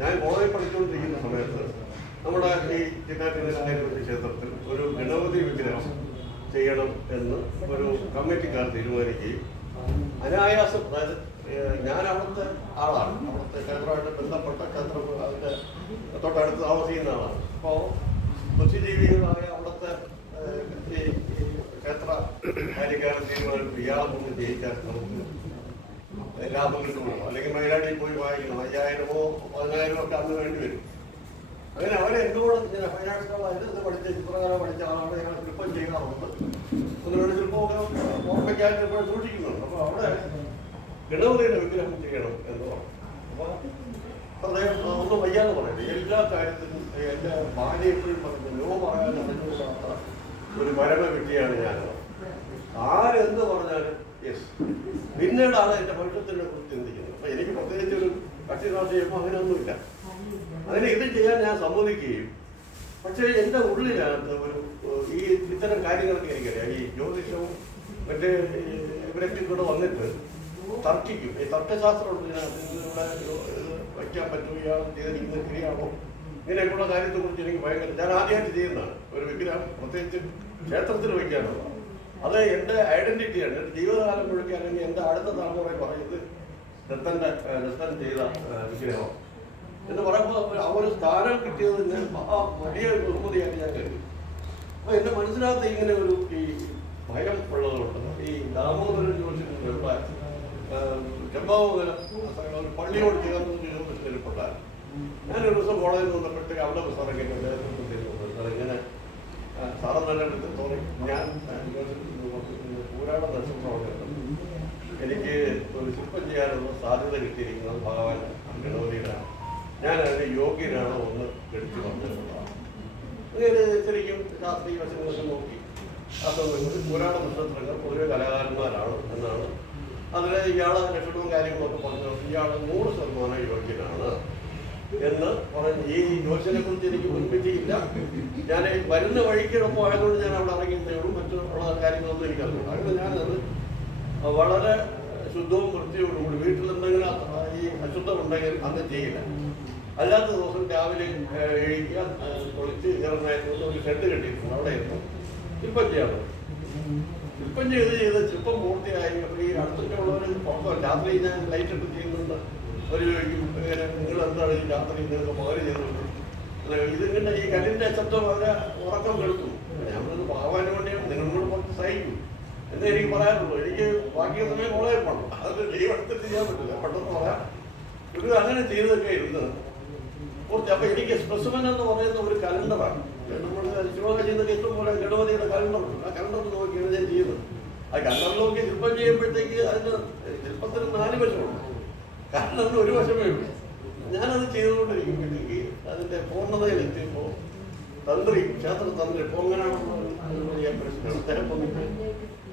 ഞാൻ കോളേജിൽ പഠിച്ചുകൊണ്ടിരിക്കുന്ന സമയത്ത് നമ്മുടെ ഈ ചിന്നാറ്റിനായിരുന്ന ക്ഷേത്രത്തിൽ ഒരു ഗണപതി വിഗ്രഹം ചെയ്യണം എന്ന് ഒരു കമ്മിറ്റിക്കാർ തീരുമാനിക്കുകയും അനായാസം അതായത് ഞാൻ അവിടുത്തെ ആളാണ്. അവിടുത്തെ ക്ഷേത്രമായിട്ട് ബന്ധപ്പെട്ട ക്ഷേത്രം അതിന്റെ തൊട്ടടുത്ത് താമസിക്കുന്ന ആളാണ്. അപ്പോൾ ബുദ്ധിജീവികളായ അവിടുത്തെ ക്ഷേത്ര കാര്യക്കാരൻ തീരുമാനം ഇയാളെ ജയിക്കാൻ നമുക്ക് ലാഭം കിട്ടുമോ അല്ലെങ്കിൽ മൈലാടിയിൽ പോയി വാങ്ങിക്കണം അയ്യായിരമോ പതിനായിരമോ ഒക്കെ അന്ന് വേണ്ടി വരും. അങ്ങനെ അവരെ എന്നോട് ഫൈനാൻസ് പഠിച്ച ചിത്രകല പഠിച്ച ആളാണ് ഞങ്ങൾ ശില്പം ചെയ്യാറുണ്ട് ഒന്ന് രണ്ട് ശില്പമൊക്കെ ഓർമ്മയ്ക്കായിട്ട് ഇപ്പോൾ സൂക്ഷിക്കുന്നുണ്ട്. അപ്പോൾ അവിടെ ഗണപതിയുടെ വിഗ്രഹം ചെയ്യണം എന്ന് പറഞ്ഞു അപ്പോൾ അദ്ദേഹം ഒന്നും വയ്യാന്ന് പറയട്ടെ. എല്ലാ കാര്യത്തിലും എന്റെ ഭാര്യ എപ്പോഴും പറഞ്ഞു നോ പറയാൻ അറിഞ്ഞുകൂടാത്ത ഒരു മരമ കിട്ടിയാണ് ഞാൻ ആരെന്ത് പറഞ്ഞാലും യെസ് പിന്നീടാണ് എന്റെ ഭവിഷ്യത്തിനെ കുറിച്ച് ചിന്തിക്കുന്നത്. അപ്പൊ എനിക്ക് പ്രത്യേകിച്ച് ഒരു കക്ഷി രാഷ്ട്രീയമോ അങ്ങനെയൊന്നുമില്ല. അതിന് ഇത് ചെയ്യാൻ ഞാൻ സമ്മതിക്കുകയും പക്ഷേ എന്റെ ഉള്ളിനകത്ത് ഒരു ഈ ഇത്തരം കാര്യങ്ങളൊക്കെ എനിക്കറിയാം. ഈ ജ്യോതിഷവും മറ്റേ ഇവരൊക്കെ ഇവിടെ വന്നിട്ട് തർക്കിക്കും. ഈ തർക്കശാസ്ത്രമുണ്ട് ഇതിനകത്ത് വയ്ക്കാൻ പറ്റുമോ? ഇയാൾ ചെയ്തിരിക്കുന്നത് ശരിയാണോ ഇങ്ങനെയൊക്കെയുള്ള കാര്യത്തെക്കുറിച്ച് എനിക്ക് ഭയങ്കര ഞാൻ ആദ്യമായിട്ട് ചെയ്യുന്നതാണ്. ഒരു വിഗ്രഹം പ്രത്യേകിച്ച് ക്ഷേത്രത്തിൽ വയ്ക്കാനുള്ളത് അത് എന്റെ ഐഡന്റിറ്റിയാണ് എന്റെ ജീവിതകാലം മുഴുക്കി അല്ലെങ്കിൽ എന്റെ അടുത്ത തലമുറ പറയുന്നത് ദത്തന്റെ ദത്തൻ ചെയ്ത വിഗ്രഹം. എന്ന് പറയുമ്പോൾ ആ ഒരു സ്ഥാനം കിട്ടിയത് ഞാൻ മഹാ വലിയ ബഹുമതിയായിട്ട് ഞാൻ കരുതി അപ്പോൾ എന്റെ മനസ്സിനകത്ത് ഇങ്ങനെ ഒരു ഈ ഭയം ഉള്ളതുകൊണ്ട് ഈ ദാമോദരൻ ജോലിച്ചിട്ടുണ്ട് ഇവിടെ പള്ളിയോട് ചേർന്ന് ഇരിപ്പുണ്ടായിരുന്നു ഞാനൊരു ദിവസം കോളേജിൽ വന്നപ്പോഴത്തേക്ക് അവിടെ സാർ ഇങ്ങനെ നേതൃത്വം ചെയ്തിട്ടുണ്ട് സാർ ഇങ്ങനെ സാറ് നല്ല എടുത്ത് തോന്നി ഞാൻ പൂരാട നക്ഷത്രമൊക്കെ എനിക്ക് ഒരു ശില്പം ചെയ്യാനുള്ള സാധ്യത കിട്ടിയിരിക്കുന്നത് ഭഗവാൻ ഗണപതിയിലാണ് ഞാൻ അതിന് യോഗ്യനാണോ ഒന്ന് എടുത്തു പറഞ്ഞിട്ടുള്ളതാണ്. അങ്ങനെ ശരിക്കും ശാസ്ത്രീയ വശങ്ങളൊക്കെ നോക്കി. അതൊന്നും പുരാണ നക്ഷത്രങ്ങൾ പൊതുവെ കലാകാരന്മാരാണ് എന്നാണ്. അതിൽ ഇയാളെ ലക്ഷണവും കാര്യങ്ങളൊക്കെ പറഞ്ഞു ഇയാൾ നൂറ് ശതമാനം യോഗ്യനാണ്. എന്ന് പറഞ്ഞു ഈ ജോഷനെ കുറിച്ച് എനിക്ക് മുൻപിറ്റിയില്ല ഞാൻ വരുന്ന വഴിക്കിടപ്പോൾ ആയതുകൊണ്ട് ഞാൻ അവിടെ ഇറങ്ങിയതേ ഉള്ളൂ. മറ്റുള്ള കാര്യങ്ങളൊന്നും എനിക്കറിയില്ല അങ്ങനെ ഞാനത് വളരെ ശുദ്ധവും വൃത്തിയോടുകൂടി വീട്ടിൽ എന്തെങ്കിലും ഈ അശുദ്ധം ഉണ്ടെങ്കിൽ അന്ന് ചെയ്യില്ല. അല്ലാത്ത ദിവസം രാവിലെ എഴുതിയ കുളിച്ച് ഇറങ്ങായിരുന്നു ഒരു ഷെഡ് കെട്ടിയിട്ടുണ്ട്. അവിടെ ഇരുന്നു ഇപ്പം ചെയ്യണം. ഇപ്പം ചെയ്ത് ചെയ്ത് ചിപ്പം പൂർത്തിയായി. അപ്പം ഈ അടുത്തൊക്കെ ഉള്ളവർ രാത്രി ഞാൻ ലൈറ്റ് ഇട്ട് ചെയ്യുന്നുണ്ട്. ഒരു ഇങ്ങനെ നിങ്ങൾ എന്താണ് ഈ രാത്രി നിങ്ങൾക്ക് പകരം ചെയ്തുകൊണ്ട് ഇതിങ്ങനെ ഈ കല്ലിന്റെ ശബ്ദം അവരെ ഉറക്കം ഞാൻ പറഞ്ഞത് പാവാൻ വേണ്ടിയാണ് നിങ്ങളോട് കുറച്ച് സഹിക്കും. എന്നേ എനിക്ക് പറയാനുള്ളൂ. എനിക്ക് ബാക്കി സമയം കോളേജിൽ പോകണം അത് ലീവ് എടുത്തിട്ട് ചെയ്യാൻ പറ്റില്ല. പെട്ടെന്ന് പറയാം. ഇത് അങ്ങനെ ചെയ്തൊക്കെ ഇരുന്ന് കുറച്ച് അപ്പൊ എനിക്ക് സ്പെസിമൻ എന്ന് പറയുന്ന ഒരു കലണ്ടറാണ് നമ്മൾ ശിവക ചെയ്യുന്ന ഇഷ്ടം പോലെ ഗണപതിയുടെ കലണ്ടറുണ്ട് ആ കലണ്ടർ നോക്കിയാണ് ഞാൻ ചെയ്യുന്നത്. ആ കലണ്ടർ നോക്കി ശില്പം ചെയ്യുമ്പോഴത്തേക്ക് അതിന് ശില്പത്തിന് നാല് വശമുണ്ട്. കലണ്ടറിന് ഒരു വശമേ ഉള്ളൂ. ഞാനത് ചെയ്തുകൊണ്ടിരിക്കുമ്പോഴത്തേക്ക് അതിന്റെ പൂർണതയിൽ എത്തിയപ്പോൾ തന്ത്രി ക്ഷേത്ര തന്ത്രി പൊങ്ങനാണെന്ന് വന്നിട്ട്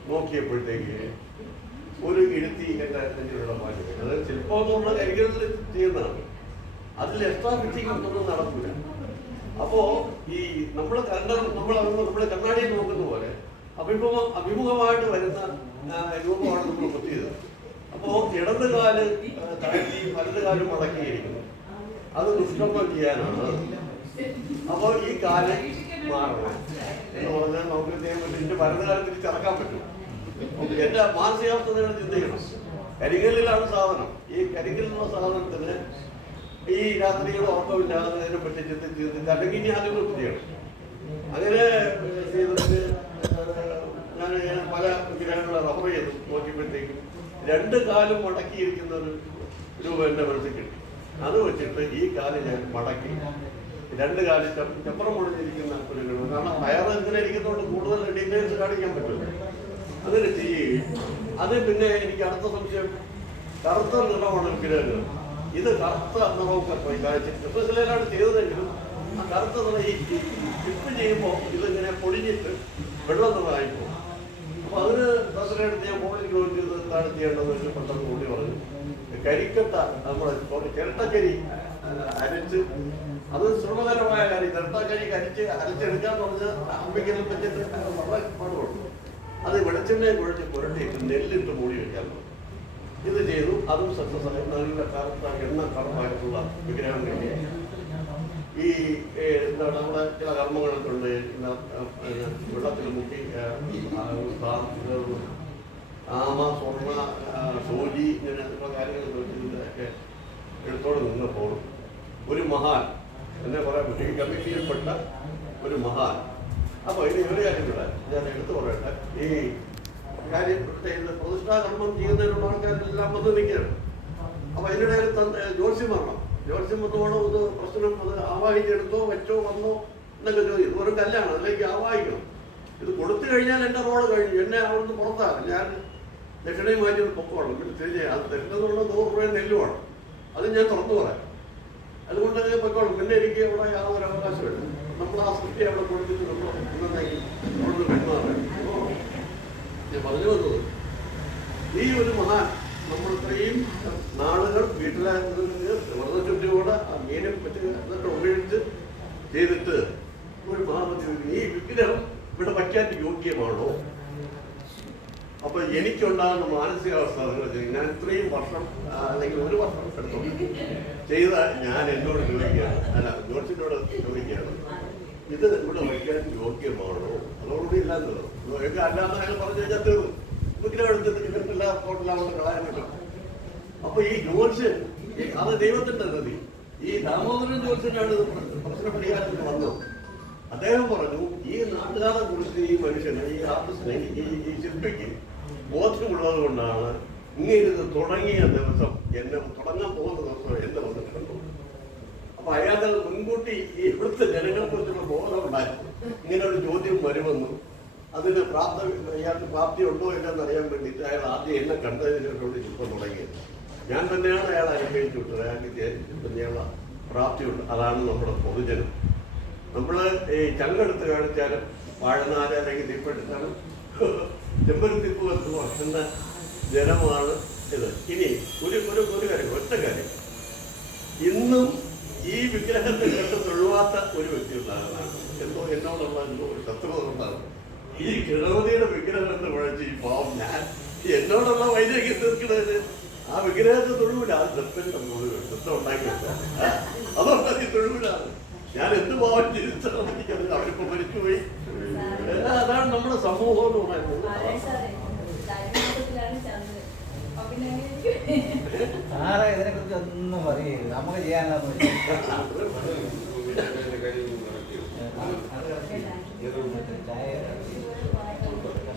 നോക്കിയപ്പോഴത്തേക്ക് ഒരു എഴുത്തി എന്റെ നെഞ്ചിലുള്ള അത് ശില്പം എന്നുള്ള കരികലത്തിൽ ചെയ്യുന്നതാണ് അതിൽ എക്സ്ട്രാ ഫിറ്റിംഗ് ഒന്നും നടക്കില്ല അപ്പോ ഈ നമ്മൾ കണ്ട നമ്മൾ നമ്മുടെ കണ്ണാടിയിൽ നോക്കുന്ന പോലെ അഭിമുഖ അഭിമുഖമായിട്ട് വരുന്ന രൂപമാണ് നമ്മൾ കുത്തിയത് അപ്പോ ഇടത് കാൽ ആ, താഴ്ത്തി വലത് കാലും മടക്കിയിരിക്കുന്നു. അത് ദുഷ്കർമ്മം ചെയ്യാനാണ്. അപ്പോൾ ഈ കാലം മാറണം. എന്ന് പറഞ്ഞാൽ നമുക്ക് ചെയ്യാൻ പറ്റും ഇതിന്റെ വലത് കാലം തിരിച്ചിറക്കാൻ പറ്റും. എന്റെ മാനസികാവസ്ഥ നിങ്ങൾ ചിന്തിക്കണം കരിങ്കല്ലിലാണ് സാധനം. ഈ കരിങ്കല്ലുള്ള സാധനത്തിന് ഈ രാത്രികൾ ഉറക്കമില്ലാതെ അതിനെ പറ്റി ചിന്തിച്ച് ചിന്തിച്ച് അല്ലെങ്കിൽ ഇനി ആദ്യം കൂടി ചെയ്യണം. അങ്ങനെ ഞാൻ പല വിഗ്രഹങ്ങളെ റഫർ ചെയ്തു. നോക്കിയപ്പോഴത്തേക്കും രണ്ട് കാലും മടക്കിയിരിക്കുന്ന ഒരു രൂപ എന്റെ മനസ്സിൽ കിട്ടി അത് വെച്ചിട്ട് ഈ കാൽ ഞാൻ മടക്കി രണ്ട് കാലം ചെപ്പറം മുടിഞ്ഞിരിക്കുന്ന ഒരു കാരണം അയാൾ ഇങ്ങനെ ഇരിക്കുന്നതുകൊണ്ട് കൂടുതൽ ഡീറ്റെയിൽസ് കാണിക്കാൻ പറ്റും അങ്ങനെ ചെയ്യുകയും അത് പിന്നെ എനിക്ക് അടുത്ത സംശയം കറുത്ത നിറമാണ് വിഗ്രഹങ്ങൾ ഇത് കറുത്ത നിറമൊക്കെ പോയി കാണിച്ച് കൃഷ്ണശിലയിലാണ് ചെയ്തതെങ്കിലും ആ കറുത്ത നിറം ഈ ടിപ്പ് ചെയ്യുമ്പോൾ ഇതിങ്ങനെ പൊടിഞ്ഞിട്ട് വെള്ളം നിറമായി പോകും അപ്പൊ അതിന് ദസറയെടുത്ത് ഞാൻ ഫോണിൽ ചോദിച്ചത് എന്താണ് ചെയ്യേണ്ടത് എന്ന് പെട്ടെന്ന് കൂടി പറഞ്ഞു. കരിക്കട്ട നമ്മൾ ചിരട്ടക്കരി അരച്ച്. അത് ശ്രമകരമായ കാര്യം. ചിരട്ടക്കരി കരിച്ച് അരച്ചെടുക്കാന്ന് പറഞ്ഞ് അമ്പിക്കലും വെച്ചിട്ട് വളരെ പാടുപെടും അത് വെളിച്ചെണ്ണയെ കുഴച്ച് പുരട്ടിയിട്ട് നെല്ലിട്ട് മൂടി വെക്കാൻ ഇത് ചെയ്തു. അതും സക്സസ് ആയി. നല്ല കാലത്ത് എണ്ണ കടമായിട്ടുള്ള വിഗ്രഹം കിട്ടി ഈ എന്താണ് നമ്മുടെ ചില കർമ്മങ്ങളൊക്കെ ഉണ്ട്. വെള്ളത്തിൽ മുക്കി ആമ സ്വർണ ആ, സൂചി ഇങ്ങനെ കാര്യങ്ങളൊക്കെ വെച്ച് ഇതിന്റെയൊക്കെ എടുത്തോടെ നിന്നപ്പോൾ ഒരു മഹാൻ എന്നെ പറയാൻ പറ്റും കമ്മിറ്റിയിൽപ്പെട്ട ഒരു മഹാൻ. അപ്പോൾ ഇനി ഒരു കാര്യം കൂടെ ഞാൻ എടുത്തു പറയട്ടെ. ഈ കാര്യം ഇത് പ്രതിഷ്ഠാകർമ്മം ചെയ്യുന്നതിനുള്ള ആൾക്കാരെല്ലാം വന്ന് നിൽക്കുകയാണ്. അപ്പൊ അതിനിടയിൽ ജോത്സ്യം വരണം ജോത്സ്യം വന്നോണം ഇത് പ്രശ്നം അത് ആവാഹിച്ചെടുത്തോ വെച്ചോ വന്നോ എന്നൊക്കെ ചോദിക്കും. ഇത് ഒരു കല്ലാണ് അതിലേക്ക് ആവാഹിക്കണം. ഇത് കൊടുത്തു കഴിഞ്ഞാൽ എന്റെ റോൾ കഴിഞ്ഞു. എന്നെ അവിടുന്ന് പുറത്താകും ഞാൻ ദക്ഷിണയും മാറ്റി പൊക്കോണം പിന്നെ തിരിച്ച് അത് തരുന്നതുകൊണ്ട് നൂറ് രൂപ നെല്ലുമാണ്. അത് ഞാൻ തുറന്നു പറയാം. അതുകൊണ്ട് പൊക്കോളും പിന്നെ എനിക്ക് അവിടെ യാതൊരു അവകാശമില്ല നമ്മൾ ആ സൃഷ്ടി അവിടെ കൊടുത്തിട്ട് നമ്മൾ നന്നായി അവിടുന്ന് പെരുമാറാം ഞാൻ പറഞ്ഞു വന്നത് ഈ ഒരു മഹാൻ നമ്മൾ ഇത്രയും നാളുകൾ വീട്ടിലെ വ്രതശുദ്ധിയോടെ ആ മീനെ മറ്റു ഇതൊക്കെ ഉപയോഗിച്ച് ചെയ്തിട്ട് ഒരു മഹാമതി ഈ വിഗ്രഹം ഇവിടെ വയ്ക്കാൻ യോഗ്യമാണോ? അപ്പൊ എനിക്കുണ്ടാകുന്ന മാനസികാവസ്ഥ. ഞാൻ ഇത്രയും വർഷം അല്ലെങ്കിൽ ഒരു വർഷം എടുത്തു. ചെയ്ത ഞാൻ എന്നോട് ചോദിക്കുകയാണ്. അല്ല ജോർജിനോട് ചോദിക്കുകയാണ്. ഇത് ഇവിടെ വയ്ക്കാൻ യോഗ്യമാണോ? അതോടുകൂടി ഇല്ലാന്നുള്ളത് അല്ലാന്ന് അയാൾ പറഞ്ഞു കഴിഞ്ഞാൽ തീർന്നു. നിങ്ങൾക്ക് എല്ലാ ഫോട്ടിലും കൊണ്ട് അപ്പൊ ഈ ജോത്സ്യൻ അത് ദൈവത്തിന്റെ നദി ഈ ദാമോദരൻ ജോത്സ്യനാണ് പ്രശ്ന പരിഹാരത്തിന് വന്നത് അദ്ദേഹം പറഞ്ഞു ഈ നാട്ടുകാരെ കുറിച്ച് ഈ മനുഷ്യന് ഈ ആർട്ടിസ്റ്റിന് ഈ ശില്പിക്ക് ബോധ്യമുള്ളത് കൊണ്ടാണ് ഇങ്ങനെ തുടങ്ങിയ ദിവസം എന്നെ തുടങ്ങാൻ പോകുന്ന ദിവസം എന്നെ വന്ന് കണ്ടു. അപ്പൊ അയാൾ മുൻകൂട്ടി ഈ ഇവിടുത്തെ ജനങ്ങളെ കുറിച്ചുള്ള ബോധം ഉണ്ടായിരുന്നു. ഇങ്ങനെ ഒരു ചോദ്യം വരുമെന്നും അതിന് പ്രാപ്ത അയാൾക്ക് പ്രാപ്തി ഉണ്ടോ ഇല്ലെന്ന് അറിയാൻ വേണ്ടിയിട്ട് അയാൾ ആദ്യം എന്നെ കണ്ടതിനോട് ശേഷം ശില്പം തുടങ്ങിയത്. ഞാൻ തന്നെയാണ് അയാൾ അനുഭവിച്ചു വിട്ടത്. അയാൾക്ക് ചെയ്യാനുള്ള പ്രാപ്തിയുണ്ട്. അതാണ് നമ്മുടെ പൊതുജനം. നമ്മൾ ഈ ചങ്കെടുത്ത് കാണിച്ചാലും വാഴനാല അല്ലെങ്കിൽ ദീപ്പെടുത്താലും ചെമ്പരത്തിപ്പൂ എന്ന് പറയുന്ന ജനമാണ് ഇത്. ഇനി ഒരു ഒരു ഒരു കാര്യം ഒറ്റ കാര്യം. ഇന്നും ഈ വിഗ്രഹത്തെ കണ്ട് തൊഴുവാത്ത ഒരു വ്യക്തി ഉണ്ടാകുന്നതാണ് എന്തോ എന്നോടുള്ള എന്തോ ഒരു ശത്രുത ഉണ്ടാകും ഈ ഗണപതിയുടെ വിഗ്രഹം എന്ന് കുഴച്ച് ഈ പാവം ഞാൻ എന്നോടുള്ള വൈരാഗ്യം തീർക്കണത് ആ വിഗ്രഹത്തെ തൊഴുവില്ല ആ നൃത്തന്റെ മുഴുവൻ നൃത്തം ഉണ്ടാക്കി അതുകൊണ്ട് ഈ തൊഴുവിലാണ്. ഞാൻ എന്ത് പാവം ചിരിച്ചാണെന്ന് എനിക്കറിയില്ല. അവരിപ്പോ മരിച്ചുപോയി. അതാണ് നമ്മുടെ സമൂഹം എന്ന് ഒന്നും ചെയ്യാനുള്ള